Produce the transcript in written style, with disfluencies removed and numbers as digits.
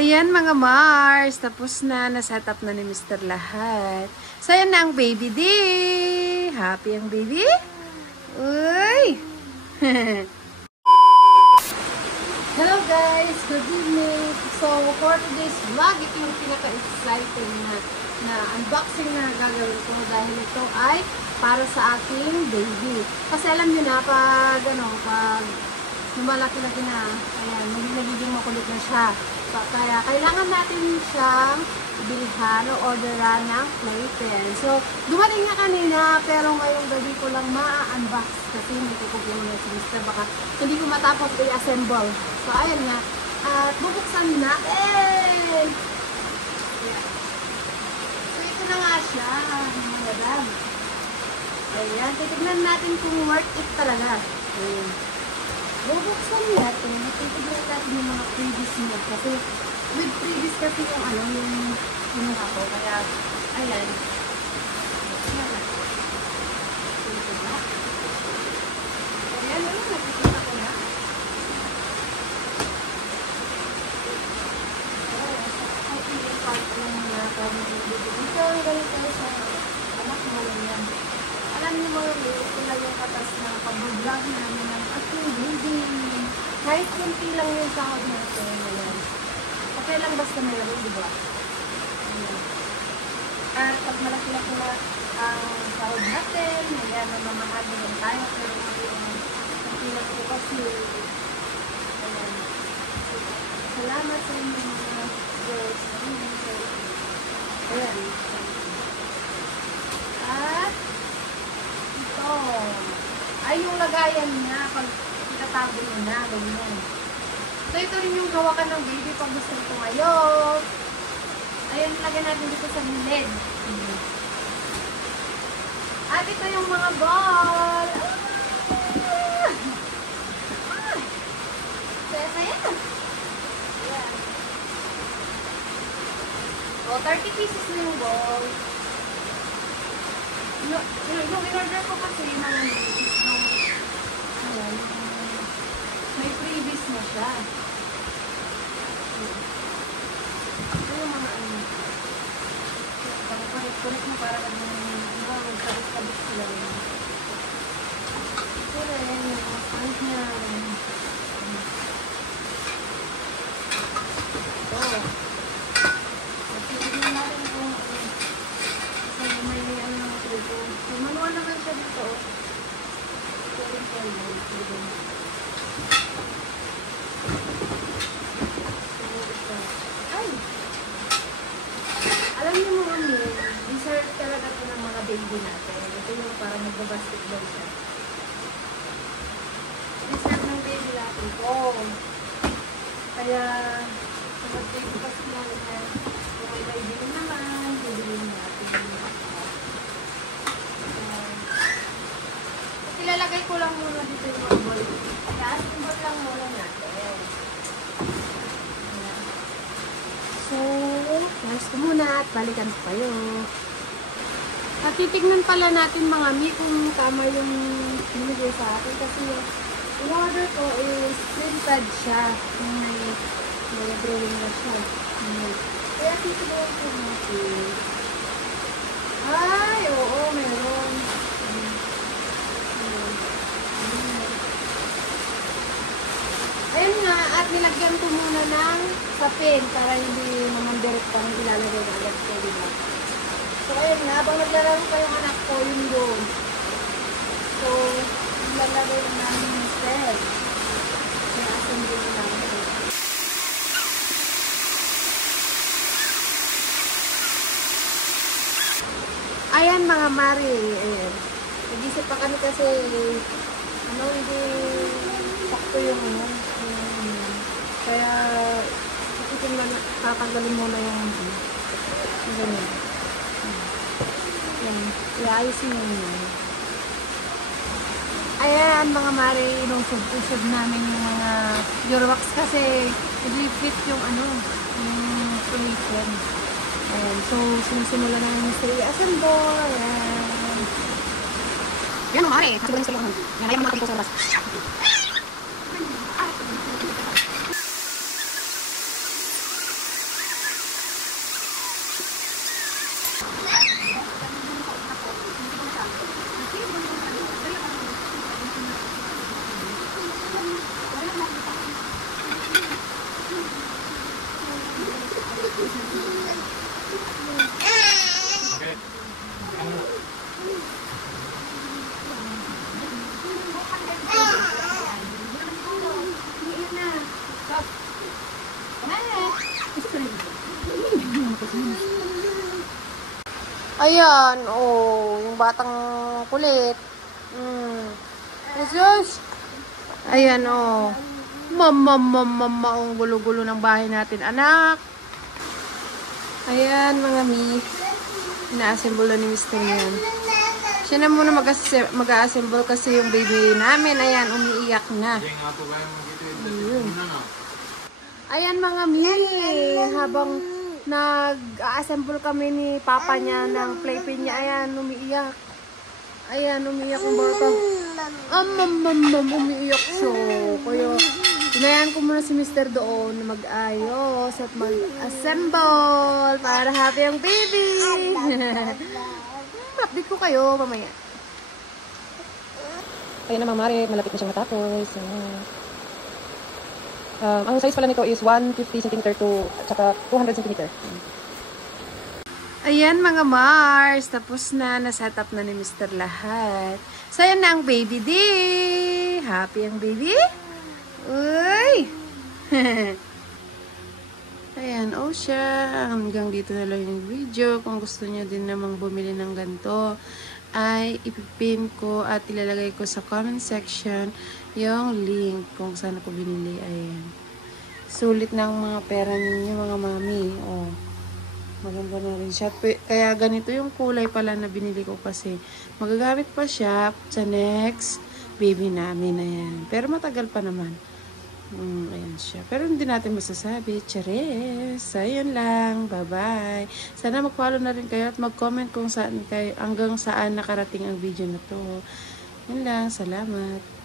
Ayan mga Mars, tapos na, na-set up na ni Mr. lahat. So, ayan na ang baby D. Happy ang baby? Uy! Hello guys, good evening. So, for today's vlog, ito yung pinaka-exciting na unboxing na gagawin ko dahil ito ay para sa aking baby. Kasi alam nyo na, pag lumalaki-laki na, ayan, nagiging makulit na siya. Kaya kailangan natin siyang bilhan o orderan ng playpen. So, dumating na kanina, pero ngayong gabi ko lang ma-unbox kasi hindi ko na si Mr. Baka hindi ko matapos i-assemble. So, ayan nga. At bubuksan natin! So, ito na nga siya. Madam. Ayan. Titignan natin kung worth it talaga. Ayan. Bubuksan natin. Titignan natin yung mga previous niya. Kasi, with previous kasi yung ako. Kaya, ayan. Ayan, nakikita ko na. Alam niyo mga ito na yung katas na pag-vlog namin ng aking baby. Kahit kunti lang yung sahod natin. Ayan. Okay lang basta mayroon, diba? Ayan. At pag malaki-laki na ang sahod natin, ayan, mamamahal naman tayo. Pero kunti lang po kasi. Ayan. Salamat sa inyo mga girls. Ayan. At ito ay yung lagayan niya pag itatago mo na, ganyan. So ito rin yung hawakan ng baby pag gusto nito ngayon. Ayan, lagyan natin dito sa gilid. At ito yung mga ball. Saya-saya. Ayan. O, 30 pieces na yung ball. Yung in-order ko kasi may freebies na siya. Ito yung mga correct mo para magkabit-kabit sila yun. Ito rin, yung mga fans niya. Ito. Tignan natin kung may dito. Manual naman siya dito. Ito rin po yun. Ay! Alam niyo mga min, deserve talaga ito ng mga baby natin. Ito yung parang magbabasketball siya. Deserve ng baby natin ito. Kaya, sa mag-baby pa sila, kung may baby naman, bibilin natin. Ilalagay ko lang muna dito yung mga ball. Kaya assemble lang muna natin. So, last ko muna at balikan ko kayo. At titignan pala natin mga mi kung tama yung binigay sa akin. Kasi yung order ko is printed siya. May drawing na siya. Kaya titignan ko natin. Ay, oo, meron. Ayun nga, at nilagyan ko muna ng sapin para hindi naman direct pa nang ilalagay na agad ko, diba? So, ayun nga, habang naglalaro pa yung anak ko, yun doon. So, ilalagay na namin yung set. Kaya assemble na namin. Ayan mga Mari, ayan. Nag-isip pa kami kasi, hindi sakto yung kaya kakagaling muna yung ganyan. Yan, iayusin mo yun. Ayan mga Mari, inusog-usog namin yung mga Durwax kasi nag-fit yung yung creation. Ayan, so sinisimula na yung mystery assemble. Ayan. Yan mga Mari, kasi ba yung mystery assemble? Yan, ayaw mga kapito sa oras. Ayan, oh, yung batang kulit. Jesus! Ayan, oh. Mama, ang gulo-gulo ng bahay natin, anak. Ayan, mga mi. Ina-assemble ni Mr. yan. Siya na muna mag-assemble kasi yung baby namin, ayan, umiiyak na. Ayan, mga mi. Habang nag-assemble kami ni papa niya ng playpen niya, ayan, umiiyak. Ayan, umiiyak yung bata. Umiiyak siya. Kaya, inayan ko muna si Mr. doon na mag-ayos at mag-assemble para happy ang baby. Update ko kayo mamaya. Ayan na, Mama Mare, malapit na siyang matapos. Ang size pala nito is 150 cm to tsaka 200 cm. Ayan mga Mars, tapos na, na-set up na ni Mr. lahat. So, ayan na ang baby day. Happy ang baby? Uy! Ayan, oh siya. Hanggang dito na lang yung video. Kung gusto niyo din namang bumili ng ganito, ay ipipin ko at ilalagay ko sa comment section yung link kung saan ako binili. Ayan. Sulit ng mga pera ninyo mga mami. Oh. Maganda na rin siya. Kaya ganito yung kulay pala na binili ko kasi magagamit pa siya sa next baby namin. Ayan. Pero matagal pa naman. Ayan siya. Pero hindi natin masasabi. Charis. So, ayan lang. Bye-bye. Sana mag-follow na rin kayo at mag-comment kung saan kayo, hanggang saan nakarating ang video na to. Yun lang. Salamat.